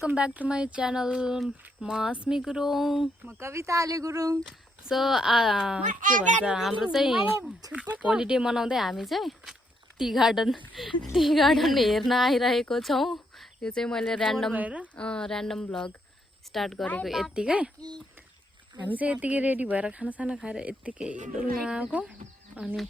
Welcome back to my channel. म अस्मी गुरुङ, म कविता आले Gurung. So के भन्छ हाम्रो चाहिँ होलिडे मनाउँदै हामी चाहिँ टी गार्डन हेर्न आइरहेको छौँ। यो चाहिँ मैले ऱ्यान्डम भ्लग स्टार्ट गरेको यत्तिकै। हामी चाहिँ यत्तिकै रेडी भएर खानासाना खाएर यत्तिकै डुल्न आएको। अनि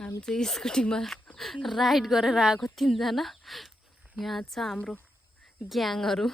हामी चाहिँ स्कुटीमा राइड गरेर आएको 3 जना। यहाँ छ हाम्रो ग्याङहरू।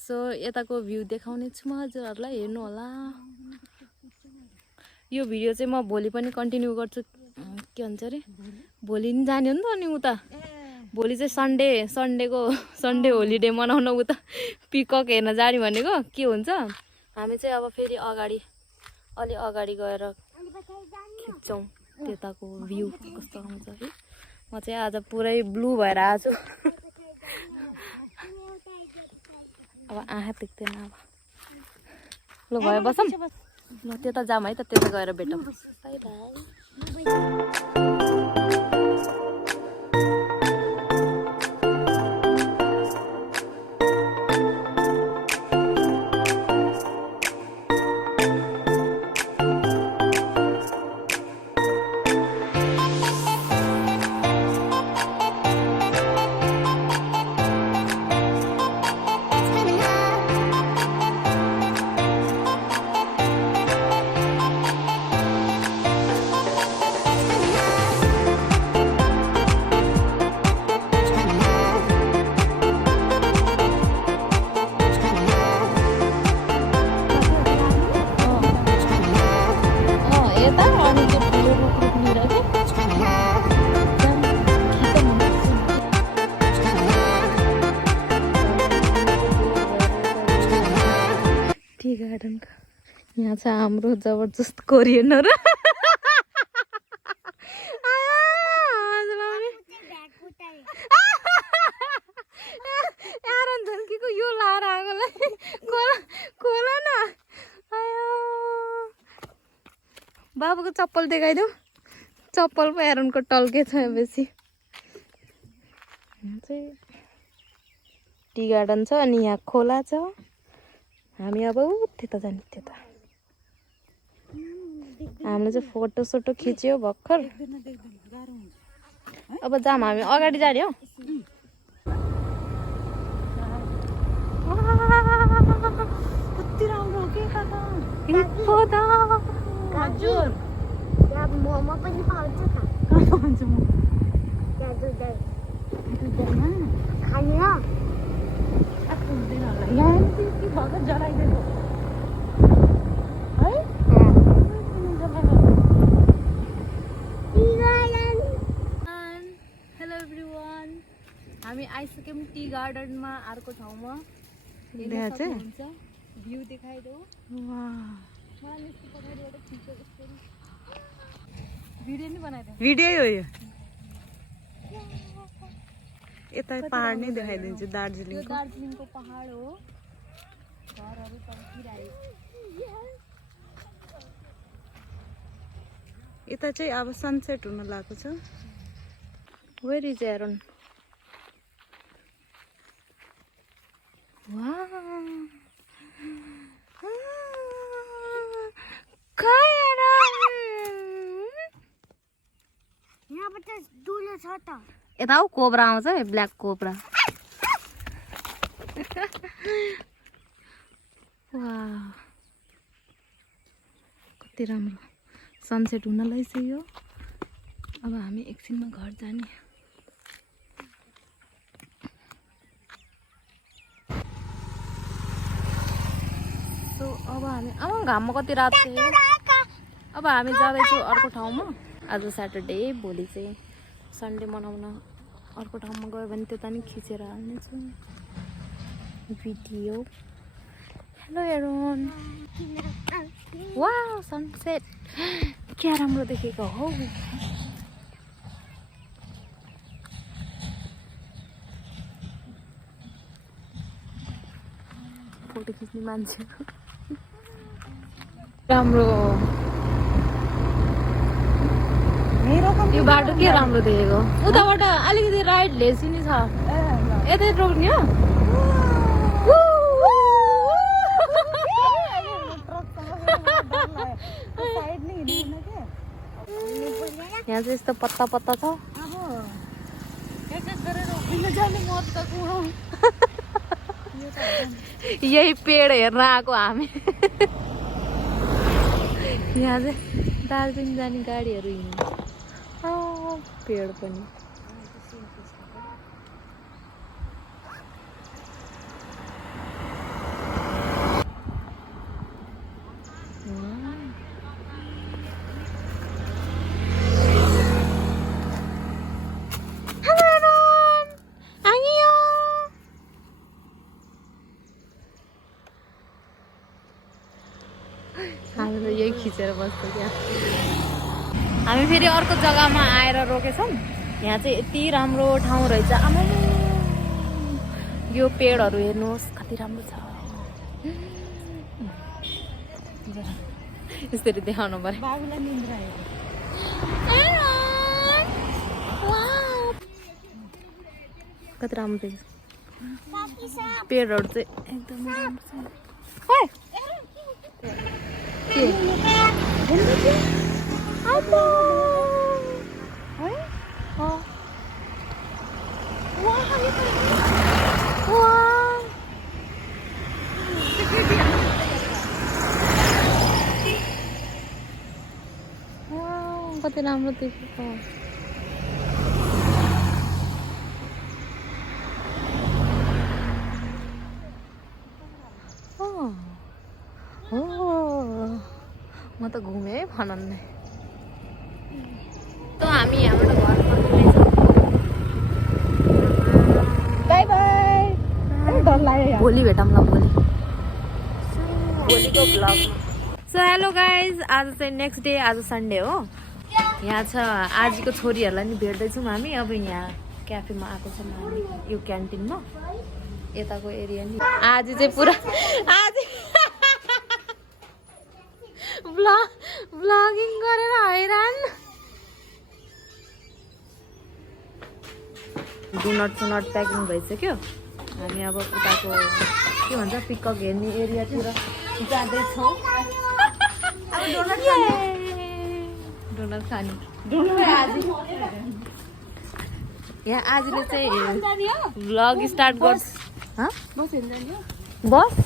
सो यताको भ्यू देखाउने छु म हजुरहरूलाई, हेर्नु होला। यो भिडियो चाहिँ म भोलि पनि कन्टिन्यू गर्छु। के भन्छ अरे, भोलि नि जाने हो नि त। अनि उता भोलि चाहिँ सन्डे होलिडे मनाउन उता पिकक हेर्न जाने भनेको। के हुन्छ हामी चाहिँ अब फेरि अलि अगाडि गएर खिच्छौँ त्यताको भ्यू कस्तो आउँछ है। म चाहिँ आज पुरै ब्लू भएर आएको छु। अब आँखा देख्दैन अब। ल भयो बसौँ। ल त्यता जाऊँ है त, त्यता गएर भेटौँ। By by. टी गार्डन का यहाँ छ हाम्रो जबरजस्त कोरियनहरु। यो लाएर आएकोलाई खोला न। बाबुको चप्पल देखाइदेऊ। चप्पल पो एरनको टल्के छ बेसी। टी गार्डन छ अनि यहाँ खोला छ। हामी अब त्यता जाने। त्यता हामीले चाहिँ फोटो खिच्यो भर्खर। अब जाम हामी अगाडि जाने हो। कति राम्रो के काका। हजुर मोमो पनि पाउँछ त। कहाँ पाउँछ म? खाने यहाँ के भर्खर जलाइदिएको है। हेलो एभ्रिवान, हामी आइसक्यौँ टी गार्डनमा अर्को ठाउँमा। हुन्छ भ्यू देखाइदेऊ। भिडियो नि बनाइदेऊ। भिडियो हो यो। यता पहाड नै देखाइदिन्छु। दार्जिलिङको पहाड हो। घरहरू तन्किरहेको। यता चाहिँ अब सनसेट हुन लागेको छ। वेयर इज एरन? यहाँबाट दुलो छ त। यता हो कोब्रा आउँछ है, ब्ल्याक कोब्रा। कति राम्रो सनसेट हुन लागिसक्यो। अब हामी एकछिनमा घर जाने। अब हामी घाममा कति रात थियो। अब हामी जाँदैछौँ अर्को ठाउँमा। आज स्याटरडे, भोलि चाहिँ सन्डे मनाउन अर्को ठाउँमा गयो भने त्यता नि खिचेर हाल्नेछु video. Hello Aaron. Wow sunset क्या राम्रो देखेको हो। फोटो खिच्ने मान्छे राम्रो। यो बाटो के राम्रो देखेको। उताबाट अलिकति राइट लेसिनी छ। यतै रोक्ने हो यहाँ चाहिँ यस्तो पत्ता पत्ता छ यही पेड हेर्न आएको हामी यहाँ चाहिँ दार्जिलिङ जाने गाडीहरू हिँड्नु पेड पनि हामी त यही खिचेर बस्छ क्या हामी फेरि अर्को जग्गामा आएर रोकेछौँ यहाँ चाहिँ यति राम्रो ठाउँ रहेछ आमा यो पेडहरू हेर्नुहोस् कति राम्रो छ यसरी देखाउनु पर्यो कति राम्रो देख्छ पेडहरू चाहिँ एकदमै राम्रो छ के कति राम्रो देखेको म त घुमेँ है भनौँ नै त हामी यहाँबाट घर फर्किँदैछौँ बाई बाई भोलि भेटौँला भोलिको भ्लग सो हेलो गाइज आज चाहिँ नेक्स्ट डे आज सन्डे हो यहाँ छ आजको छोरीहरूलाई नि भेट्दैछौँ हामी अब यहाँ क्याफेमा आएको छौँ हामी यो क्यान्टिनमा यताको एरिया नि आज चाहिँ पुरा आज भ्लगिङ गरेर हैरान डोनट सोनट प्याकिङ भइसक्यो हामी अब उताको के भन्छ पिकअक हेर्ने एरियातिर जाँदैछौँ डोनट खाने यहाँ आजले चाहिँ भ्लग स्टार्ट गर्छ बस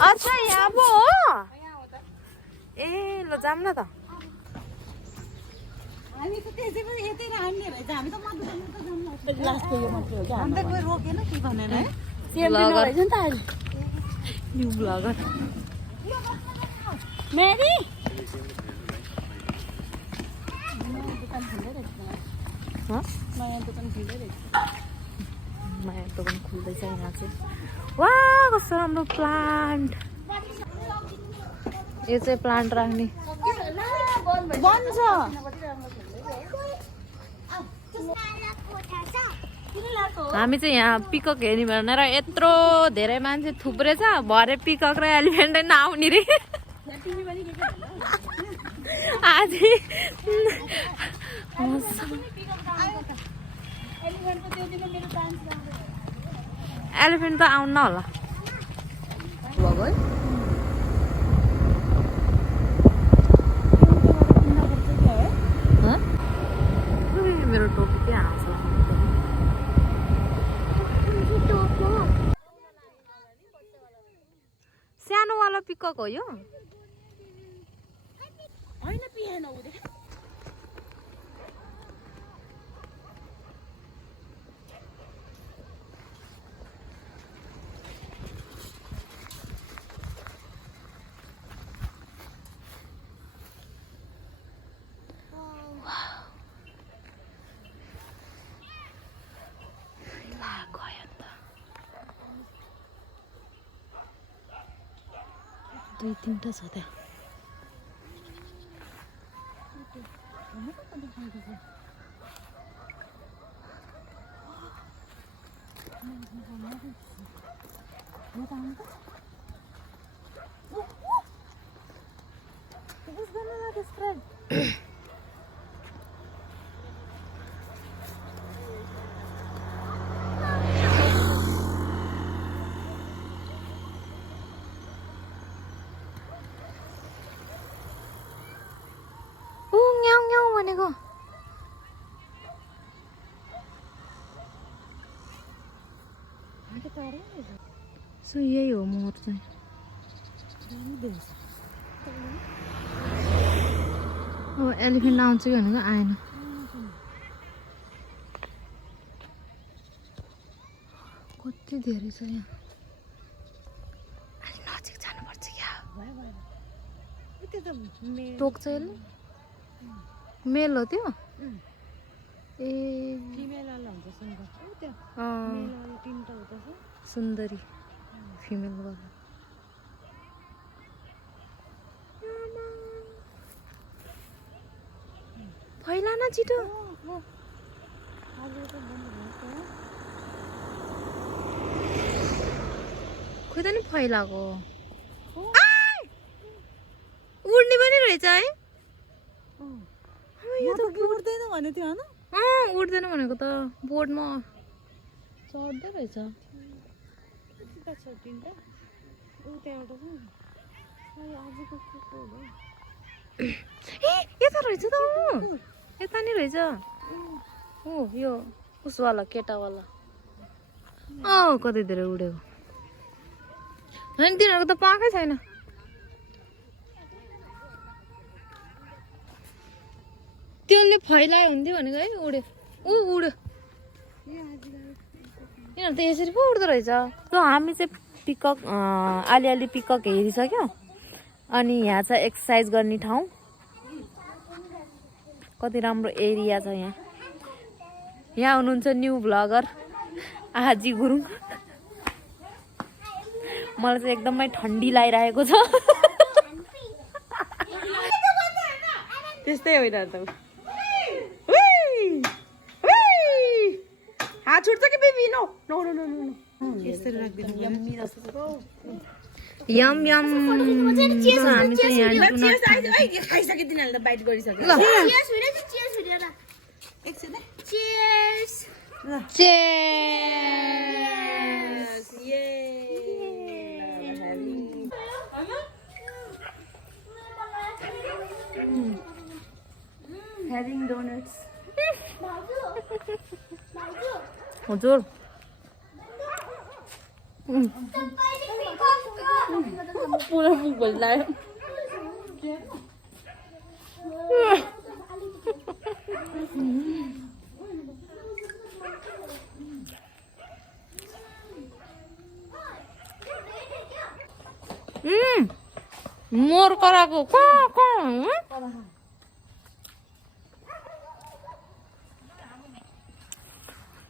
अच्छा यहाँ पो हो ए ल जाऊँ न त हामी त त्यसै पनि यतै राख्ने रहेछ हामी त लास्टको यो मात्रै हो क्या अन्त कोही रोकेन के भनेर है सेम दिन रहेछ नि त आज न्यू ब्लगर मेरी नयाँ दोकान खुल्दै रहेछ नयाँ दोकान खुल्दैछ यहाँ चाहिँ वा कस्तो राम्रो प्लान्ट यो चाहिँ प्लान्ट राख्ने बन्छ हामी चाहिँ यहाँ पिकक हेर्ने भनेर यत्रो धेरै मान्छे थुप्रै छ भरे पिकक र एलिफेन्टै नआउने रे आज एलिफेन्ट त आउनु न होला मेरो टोपी के आउँछ सानोवाला पिकक हो यो होइन पिएन उदे दुई तीनटा छ त्यहाँ भनेको सो यही हो मोर चाहिँ अब एलिफेन्ट आउँछ कि भनेको आएन कति धेरै छ यहाँ अलि नजिक जानुपर्छ क्या टोक्छ यसले मेल हो त्यो ए सुन्दरी फिमेल गर्नु फैला न छिटो खोइ त नि फैलाको उड्ने पनि रहेछ है यो त उड्दैन भने थियो हैन उड्दैन भनेको त बोर्डमा चढ्दै रहेछ यता रहेछ त यता नि रहेछ हो यो उसवाला केटावाला कति धेरै उडेको होइन तिनीहरूको त पाएकै छैन त्यसले फैलायो हुन्थ्यो भनेको है उड्यो उड्यो यिनीहरू त यसरी पो उड्दो रहेछ त हामी चाहिँ पिकक अलि पिकक हेरिसक्यो अनि यहाँ छ एक्सर्साइज गर्ने ठाउँ कति राम्रो एरिया छ यहाँ हुनुहुन्छ न्यू भ्लगर आजी गुरुङ मलाई चाहिँ एकदमै ठन्डी लागिरहेको छ त्यस्तै होइन त हात छुट्छ कि baby no no no no no यसरी राख्दिनु यम्मी जस्तो यम यम हामी चाहिँ यहाँ खाइसके तिनीहरूले त बाइट गरिसक्यो एकछिन चियर्स चेयर्स ये having donuts हजुर पुरा मुख बल्लायो मोर कराको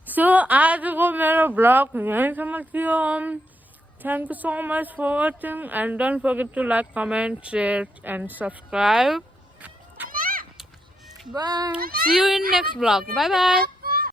सो आजको मेरो ब्लग यहीँसम्म थियो thank you so much for watching and don't forget to like comment share and subscribe bye see you in next blog bye bye